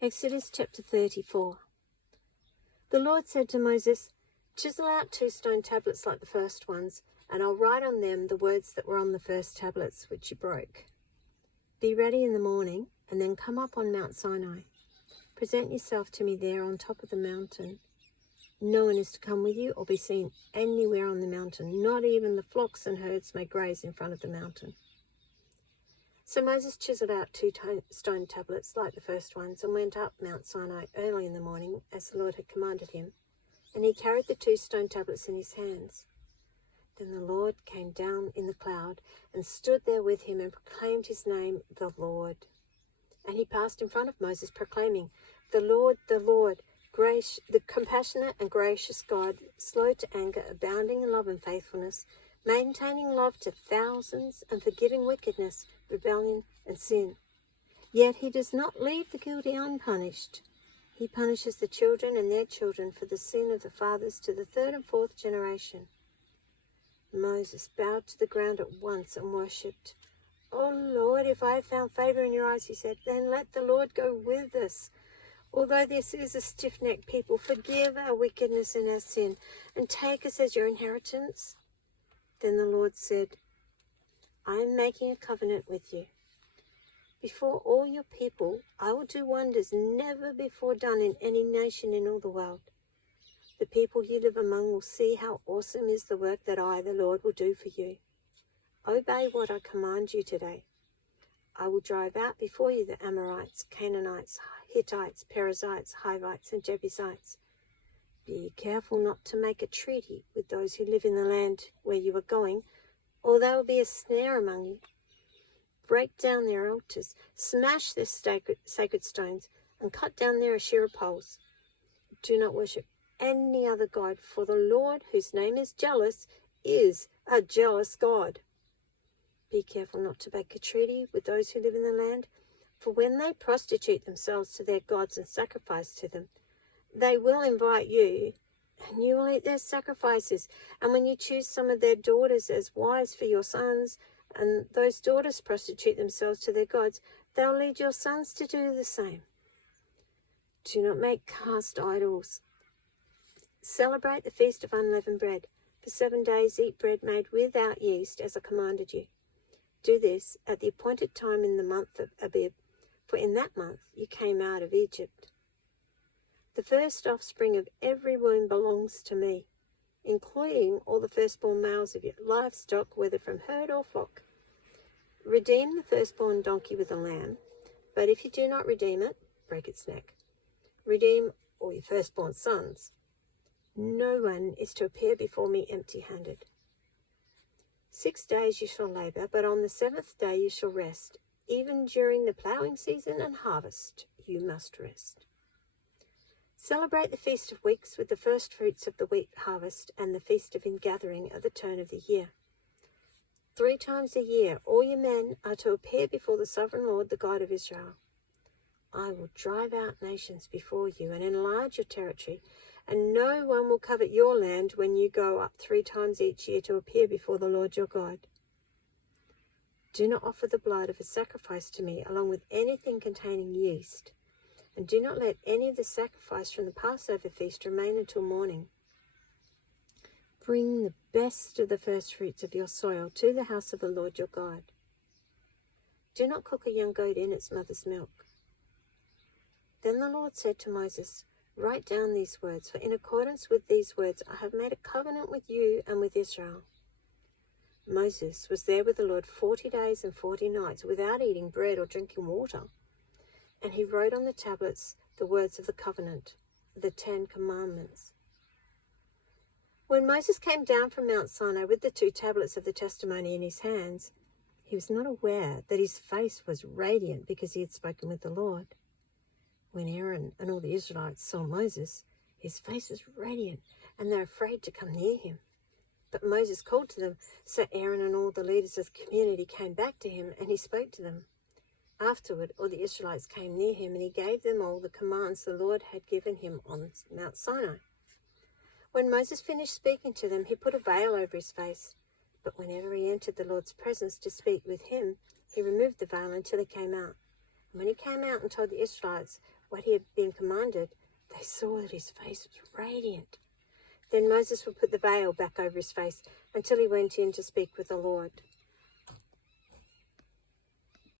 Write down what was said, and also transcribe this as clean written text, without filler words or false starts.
Exodus chapter 34. The Lord said to Moses, "Chisel out 2 stone tablets like the first ones, and I'll write on them the words that were on the first tablets, which you broke. Be ready in the morning, and then come up on Mount Sinai. Present yourself to me there on top of the mountain. No one is to come with you or be seen anywhere on the mountain. Not even the flocks and herds may graze in front of the mountain." So Moses chiseled out 2 stone tablets like the first ones and went up Mount Sinai early in the morning as the Lord had commanded him, and he carried the 2 stone tablets in his hands. Then the Lord came down in the cloud and stood there with him and proclaimed his name, the Lord. And he passed in front of Moses, proclaiming, the Lord, the compassionate and gracious God, slow to anger, abounding in love and faithfulness, maintaining love to thousands, and forgiving wickedness, rebellion, and sin. Yet he does not leave the guilty unpunished. He punishes the children and their children for the sin of the fathers to the 3rd and 4th generation. Moses bowed to the ground at once and worshipped. "O Lord, if I have found favor in your eyes," he said, "then let the Lord go with us. Although this is a stiff-necked people, forgive our wickedness and our sin, and take us as your inheritance." Then the Lord said, "I am making a covenant with you. Before all your people, I will do wonders never before done in any nation in all the world. The people you live among will see how awesome is the work that I, the Lord, will do for you. Obey what I command you today. I will drive out before you the Amorites, Canaanites, Hittites, Perizzites, Hivites, and Jebusites. Be careful not to make a treaty with those who live in the land where you are going, or they will be a snare among you. Break down their altars, smash their sacred stones, and cut down their Asherah poles. Do not worship any other god, for the Lord, whose name is jealous, is a jealous God. Be careful not to make a treaty with those who live in the land, for when they prostitute themselves to their gods and sacrifice to them, they will invite you, and you will eat their sacrifices. And when you choose some of their daughters as wives for your sons, and those daughters prostitute themselves to their gods, they'll lead your sons to do the same. Do not make cast idols. Celebrate the Feast of Unleavened Bread. For 7 days eat bread made without yeast, as I commanded you. Do this at the appointed time in the month of Abib, for in that month you came out of Egypt. The first offspring of every womb belongs to me, including all the firstborn males of your livestock, whether from herd or flock. Redeem the firstborn donkey with a lamb, but if you do not redeem it, break its neck. Redeem all your firstborn sons. No one is to appear before me empty-handed. 6 days you shall labor, but on the 7th day you shall rest. Even during the ploughing season and harvest, you must rest. Celebrate the Feast of Weeks with the first fruits of the wheat harvest and the Feast of Ingathering at the turn of the year. 3 times a year, all your men are to appear before the sovereign Lord, the God of Israel. I will drive out nations before you and enlarge your territory, and no one will covet your land when you go up 3 times each year to appear before the Lord your God. Do not offer the blood of a sacrifice to me along with anything containing yeast, and do not let any of the sacrifice from the Passover feast remain until morning. Bring the best of the first fruits of your soil to the house of the Lord your God. Do not cook a young goat in its mother's milk." Then the Lord said to Moses, "Write down these words, for in accordance with these words I have made a covenant with you and with Israel." Moses was there with the Lord 40 days and 40 nights without eating bread or drinking water. And he wrote on the tablets the words of the covenant, the 10 commandments. When Moses came down from Mount Sinai with the 2 tablets of the testimony in his hands, he was not aware that his face was radiant because he had spoken with the Lord. When Aaron and all the Israelites saw Moses, his face was radiant, and they were afraid to come near him. But Moses called to them, so Aaron and all the leaders of the community came back to him, and he spoke to them. Afterward, all the Israelites came near him, and he gave them all the commands the Lord had given him on Mount Sinai. When Moses finished speaking to them, he put a veil over his face. But whenever he entered the Lord's presence to speak with him, he removed the veil until he came out. And when he came out and told the Israelites what he had been commanded, they saw that his face was radiant. Then Moses would put the veil back over his face until he went in to speak with the Lord.